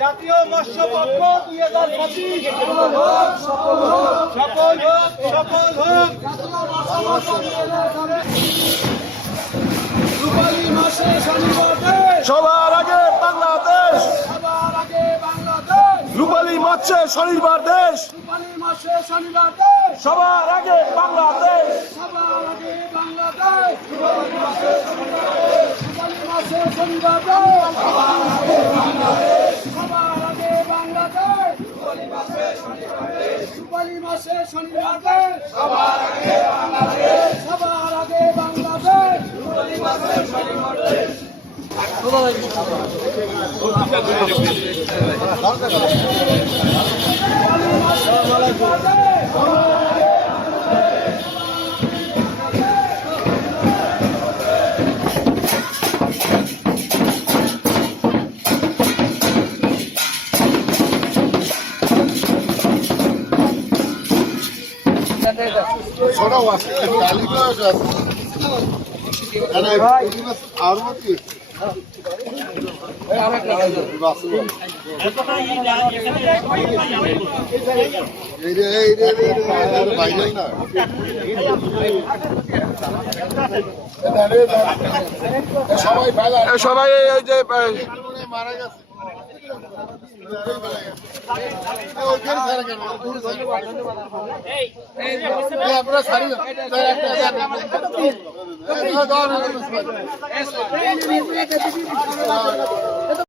জাতীয় মৎস্য পক্ষ 2025 সফল হোক। রূপালী মাসে শনিবার সবার আগে বাংলাদেশ, রূপালী মাসে শনিবার দেশ, সবার আগে বাংলাদেশ, সবাই এই যে মারা গেছে আপনারা ছাড়ি